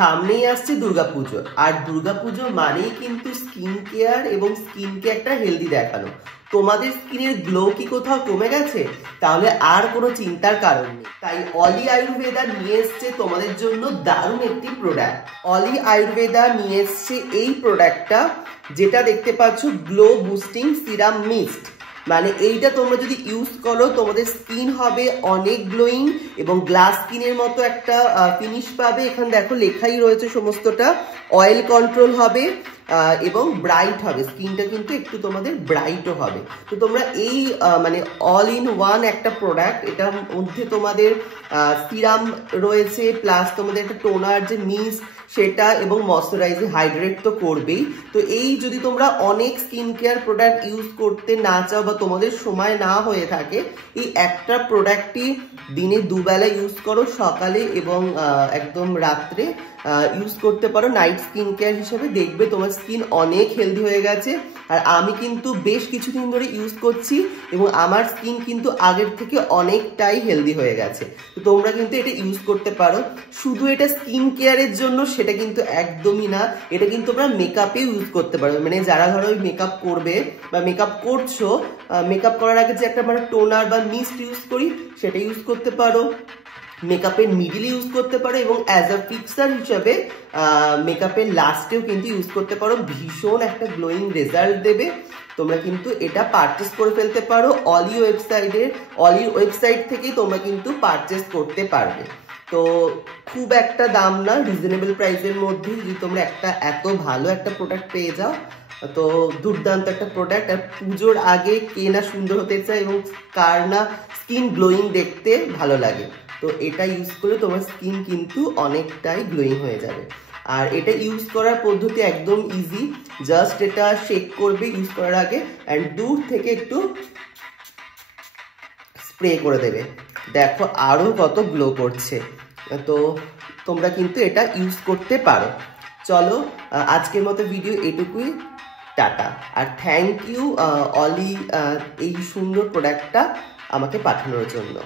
সামনেই আসছে দুর্গাপুজো, আর দুর্গাপুজো মানেই কিন্তু স্কিন কেয়ার এবং স্কিন কেয়ারটা হেলদি দেখানো। তোমাদের স্কিনের গ্লো কি কোথাও কমে গেছে? তাহলে আর কোনো চিন্তার কারণ নেই। তাই অলি আয়ুর্বেদা নিয়ে এসছে তোমাদের জন্য দারুণ একটি প্রোডাক্ট। অলি আয়ুর্বেদা নিয়ে এসছে এই প্রোডাক্টটা, যেটা দেখতে পাচ্ছ গ্লো বুস্টিং সিরাম মিস্ট। মানে এইটা তোমরা যদি ইউজ করো তোমাদের স্কিন হবে অনেক গ্লোয়িং এবং গ্লাস স্কিনের মতো একটা ফিনিশ পাবে। এখানে দেখো লেখাই রয়েছে সমস্তটা। অয়েল কন্ট্রোল হবে এবং ব্রাইট হবে, স্কিনটা কিন্তু একটু তোমাদের ব্রাইটও হবে। তো তোমরা এই মানে অল ইন ওয়ান একটা প্রোডাক্ট, এটার মধ্যে তোমাদের সিরাম রয়েছে, প্লাস তোমাদের একটা টোনার যে মিস্ট সেটা, এবং ময়শ্চারাইজিং হাইড্রেট তো করবেই। তো এই যদি তোমরা অনেক স্কিন কেয়ার প্রোডাক্ট ইউজ করতে না চাও বা তোমাদের সময় না হয়ে থাকে, এই একটা প্রোডাক্টই দিনে দুবেলা ইউজ করো, সকালে এবং একদম রাত্রে ইউজ করতে পারো নাইট স্কিন কেয়ার হিসেবে। দেখবে তোমার স্কিন অনেক হেলদি হয়ে গেছে। আর আমি কিন্তু বেশ কিছুদিন ধরে ইউজ করছি এবং আমার স্কিন কিন্তু আগের থেকে অনেকটাই হেলদি হয়ে গেছে। তো তোমরা কিন্তু এটা ইউজ করতে পারো। শুধু এটা স্কিন কেয়ারের জন্য সেটা কিন্তু একদমই না, এটা কিন্তু তোমরা মেকআপে ইউজ করতে পারো। মানে যারা ধরো মেকআপ করবে বা মেকআপ করছো, মেকআপ করার আগে যে একটা আমরা টোনার বা মিস্ট ইউজ করি সেটা ইউজ করতে পারো, মেকআপের মিডিল ইউজ করতে পারো, এবং অ্যাজ আ ফিক্সার হিসাবে মেকআপের লাস্টেও কিন্তু ইউজ করতে পারো। ভীষণ একটা গ্লোয়িং রেজাল্ট দেবে। তোমরা কিন্তু এটা পারচেস করে ফেলতে পারো অলির ওয়েবসাইট থেকেই তোমরা কিন্তু পারচেস করতে পারবে। তো খুব একটা দাম না, রিজনেবল প্রাইসের মধ্যে যদি তোমরা একটা এত ভালো একটা প্রোডাক্ট পেয়ে যাও, তো দুর্দান্ত একটা প্রোডাক্ট। আর পুজোর আগে কে না সুন্দর হতে চায় এবং কার না স্কিন গ্লোয়িং দেখতে ভালো লাগে। তো এটা ইউজ করলে তোমার স্কিন কিন্তু অনেকটাই গ্লোয়িং হয়ে যাবে। আর এটা ইউজ করার পদ্ধতি একদম ইজি। জাস্ট এটা শেক করবে ইউজ করার আগে, অ্যান্ড দূর থেকে একটু স্প্রে করে দেবে। দেখো আরো কত গ্লো করছে। তো তোমরা কিন্তু এটা ইউজ করতে পারো। চলো আজকের মতো ভিডিও এটুকুই, টাটা। আর থ্যাংক ইউ অলি এই সুন্দর প্রোডাক্টটা আমাকে পাঠানোর জন্য।